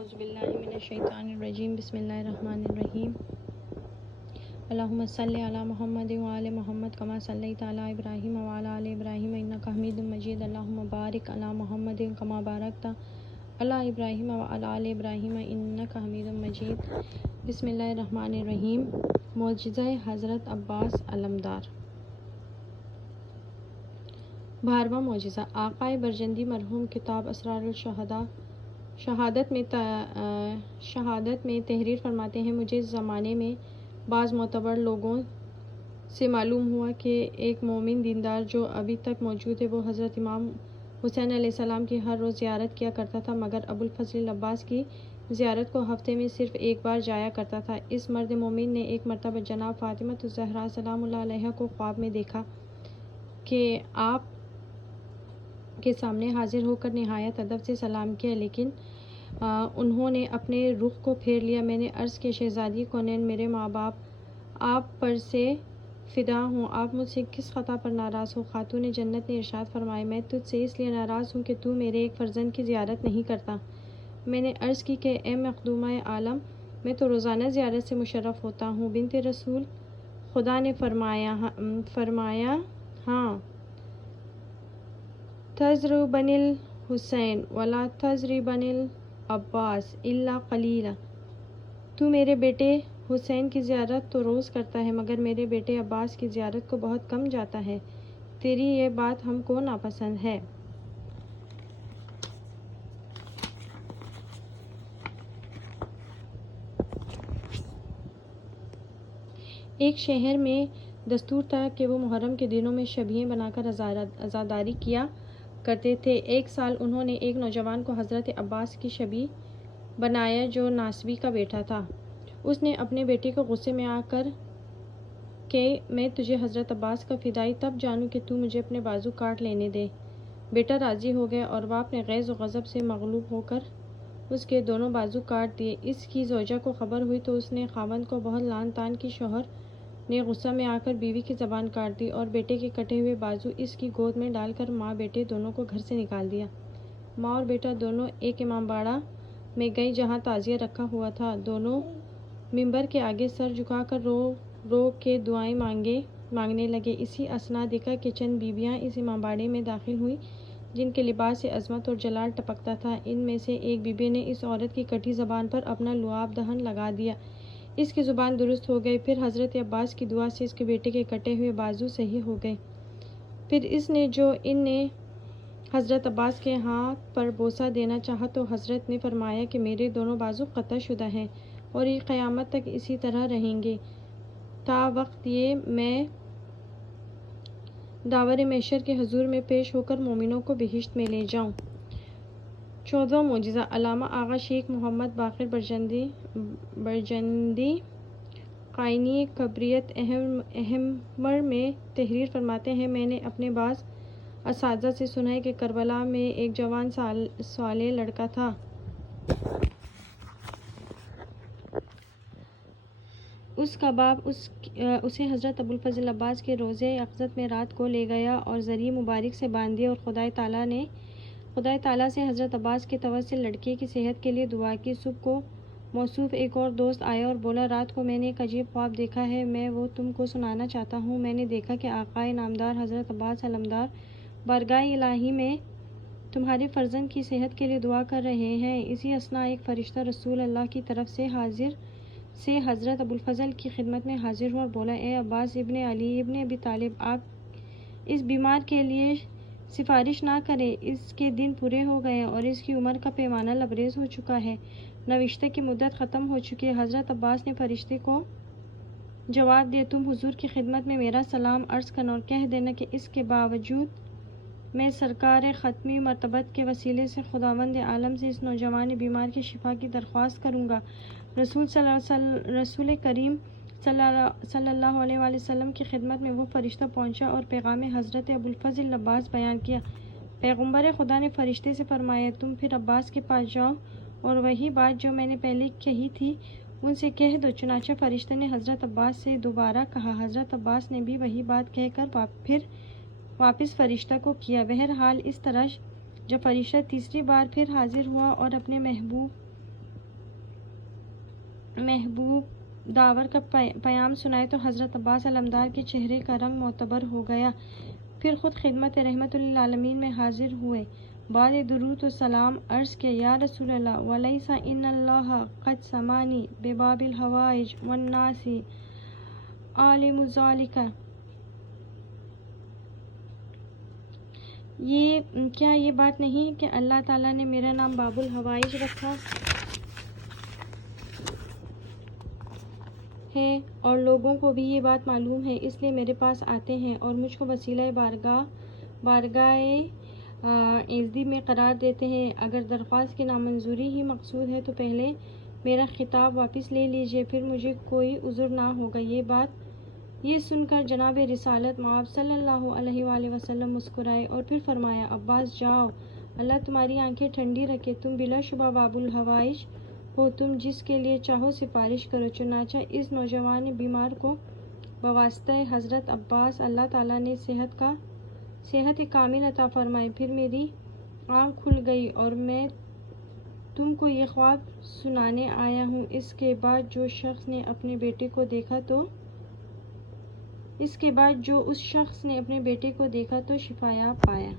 اعوذ باللہ من الشیطان الرجیم بسم اللہ الرحمن الرحیم اللہم صلی علی محمد وعلی محمد کما صلیت علی ابراہیم وعلی آل ابراہیم انک حمید مجید اللہم بارک علی محمد کما بارکت علی ابراہیم وعلی آل ابراہیم انک حمید مجید بسم اللہ الرحمن الرحیم معجزہ حضرت عباس علمدار 12واں معجزہ آقائے برجندی مرحوم کتاب اسرار الشہداء شہادت میں تحریر فرماتے ہیں، مجھے اس زمانے میں بعض معتبر لوگوں سے معلوم ہوا کہ ایک مومن دیندار جو ابھی تک موجود ہے وہ حضرت امام حسین علیہ السلام کی ہر روز زیارت کیا کرتا تھا، مگر ابو الفضل العباس کی زیارت کو ہفتے میں صرف ایک بار جایا کرتا تھا۔ اس مرد مومن نے ایک مرتبہ جناب فاطمہ الزہرا سلام اللہ علیہا کو خواب میں دیکھا کہ آپ کے سامنے حاضر ہو کر نہایت ادب سے سلام کیا، لیکن انہوں نے اپنے رخ کو پھیر لیا۔ میں نے عرض کیا، شہزادی کونین، میرے ماں باپ آپ پر سے فدا ہوں، آپ مجھ سے کس خطا پر ناراض ہو؟ خاتون جنت نے ارشاد فرمایا، میں تجھ سے اس لیے ناراض ہوں کہ تو میرے ایک فرزند کی زیارت نہیں کرتا۔ میں نے عرض کی کہ اے مخدومہ عالم، میں تو روزانہ زیارت سے مشرف ہوتا ہوں۔ بنت رسول خدا نے فرمایا ہاں، تضربن الحسین ولا تضربن العباس الا قلیلا، تو میرے بیٹے حسین کی زیارت تو روز کرتا ہے مگر میرے بیٹے عباس کی زیارت کو بہت کم جاتا ہے، تیری یہ بات ہم کو ناپسند ہے۔ ایک شہر میں دستور تھا کہ وہ محرم کے دنوں میں شبیہیں بنا کر عزاداری کیا کرتے تھے۔ ایک سال انہوں نے ایک نوجوان کو حضرت عباس کی شبیہ بنایا جو ناسبی کا بیٹا تھا۔ اس نے اپنے بیٹے کو غصے میں آ کر کہ میں تجھے حضرت عباس کا فدائی تب جانوں کہ تو مجھے اپنے بازو کاٹ لینے دے۔ بیٹا راضی ہو گیا اور باپ نے غیظ و غضب سے مغلوب ہو کر اس کے دونوں بازو کاٹ دیے۔ اس کی زوجہ کو خبر ہوئی تو اس نے خاوند کو بہت لعن طعن کی۔ شوہر نے غصہ میں آ کر بیوی کی زبان کاٹ دی اور بیٹے کے کٹے ہوئے بازو اس کی گود میں ڈال کر ماں بیٹے دونوں کو گھر سے نکال دیا۔ ماں اور بیٹا دونوں ایک امام باڑہ میں گئے جہاں تعزیہ رکھا ہوا تھا۔ دونوں ممبر کے آگے سر جھکا کر رو رو کے دعائیں مانگنے لگے۔ اسی اثنا دیکھا کہ چند بیویاں اس امام باڑے میں داخل ہوئیں جن کے لباس سے عظمت اور جلال ٹپکتا تھا۔ ان میں سے ایک بی بی نے اس عورت کی کٹی زبان پر اپنا لعاب دہن لگا دیا، اس کی زبان درست ہو گئی۔ پھر حضرت عباس کی دعا سے اس کے بیٹے کے کٹے ہوئے بازو صحیح ہو گئے۔ پھر ان نے حضرت عباس کے ہاتھ پر بوسہ دینا چاہا تو حضرت نے فرمایا کہ میرے دونوں بازو قطع شدہ ہیں اور یہ قیامت تک اسی طرح رہیں گے تا وقت یہ میں داور محشر کے حضور میں پیش ہو کر مومنوں کو بہشت میں لے جاؤں۔ 14واں معجزہ علامہ آغا شیخ محمد باقر برجندی قائنی کبریت احمر میں تحریر فرماتے ہیں، میں نے اپنے بعض اساتذہ سے سنا ہے کہ کربلا میں ایک جوان صالح لڑکا تھا۔ اس کا باپ اسے حضرت ابو الفضل عباس کے روضہ یقظت میں رات کو لے گیا اور ضریح مبارک سے باندھ دیا اور خدائے تعالیٰ سے حضرت عباس کے توسل لڑکے کی صحت کے لیے دعا کی۔ صبح کو موصوف ایک اور دوست آیا اور بولا، رات کو میں نے ایک عجیب خواب دیکھا ہے، میں وہ تم کو سنانا چاہتا ہوں۔ میں نے دیکھا کہ آقائے نامدار حضرت عباس علمدار بارگاہ الہی میں تمہارے فرزند کی صحت کے لیے دعا کر رہے ہیں۔ اسی اثنا ایک فرشتہ رسول اللہ کی طرف سے حضرت ابو الفضل کی خدمت میں حاضر ہوا اور بولا، اے عباس ابن علی ابن ابی طالب، آپ اس بیمار کے لیے سفارش نہ کریں، اس کے دن پورے ہو گئے اور اس کی عمر کا پیمانہ لبریز ہو چکا ہے، نوشتہ کی مدت ختم ہو چکی ہے۔ حضرت عباس نے فرشتے کو جواب دیا، تم حضور کی خدمت میں میرا سلام عرض کرنا اور کہہ دینا کہ اس کے باوجود میں سرکار ختمی مرتبت کے وسیلے سے خداوند عالم سے اس نوجوان بیمار کی شفا کی درخواست کروں گا۔ رسول کریم صلی اللہ علیہ وآلہ وسلم کی خدمت میں وہ فرشتہ پہنچا اور پیغام حضرت ابو الفضل عباس بیان کیا۔ پیغمبر خدا نے فرشتے سے فرمایا، تم پھر عباس کے پاس جاؤ اور وہی بات جو میں نے پہلے کہی تھی ان سے کہہ دو۔ چنانچہ فرشتے نے حضرت عباس سے دوبارہ کہا۔ حضرت عباس نے بھی وہی بات کہہ کر پھر واپس فرشتہ کو کیا۔ بہرحال اس طرح جب فرشتہ تیسری بار پھر حاضر ہوا اور اپنے محبوب محبوب داور کا پیام سنائے تو حضرت عباس علمدار کے چہرے کا رنگ معتبر ہو گیا، پھر خود خدمت رحمت للعالمین میں حاضر ہوئے، بعد درود و سلام عرض کیا یا رسول اللہ ولیس ان اللہ قد سمانی بباب الحوائج والناس عالم ذالک، کیا یہ بات نہیں ہے کہ اللہ تعالیٰ نے میرا نام باب الحوائج رکھا ہے اور لوگوں کو بھی یہ بات معلوم ہے، اس لیے میرے پاس آتے ہیں اور مجھ کو وسیلہ بارگاہ ایزدی میں قرار دیتے ہیں۔ اگر درخواست کی نامنظوری ہی مقصود ہے تو پہلے میرا خطاب واپس لے لیجئے، پھر مجھے کوئی عذر نہ ہوگا۔ یہ سن کر جناب رسالت مآب صلی اللہ علیہ وآلہ وسلم مسکرائے اور پھر فرمایا عباس جاؤ، اللہ تمہاری آنکھیں ٹھنڈی رکھے، تم بلا شبہ باب الحوائج ہو، تم جس کے لیے چاہو سفارش کرو۔ چنانچہ اس نوجوان بیمار کو بواسطہ حضرت عباس اللہ تعالیٰ نے صحت کامل عطا فرمائی، پھر میری آنکھ کھل گئی اور میں تم کو یہ خواب سنانے آیا ہوں۔ اس کے بعد جو اس شخص نے اپنے بیٹے کو دیکھا تو شفایاب پایا۔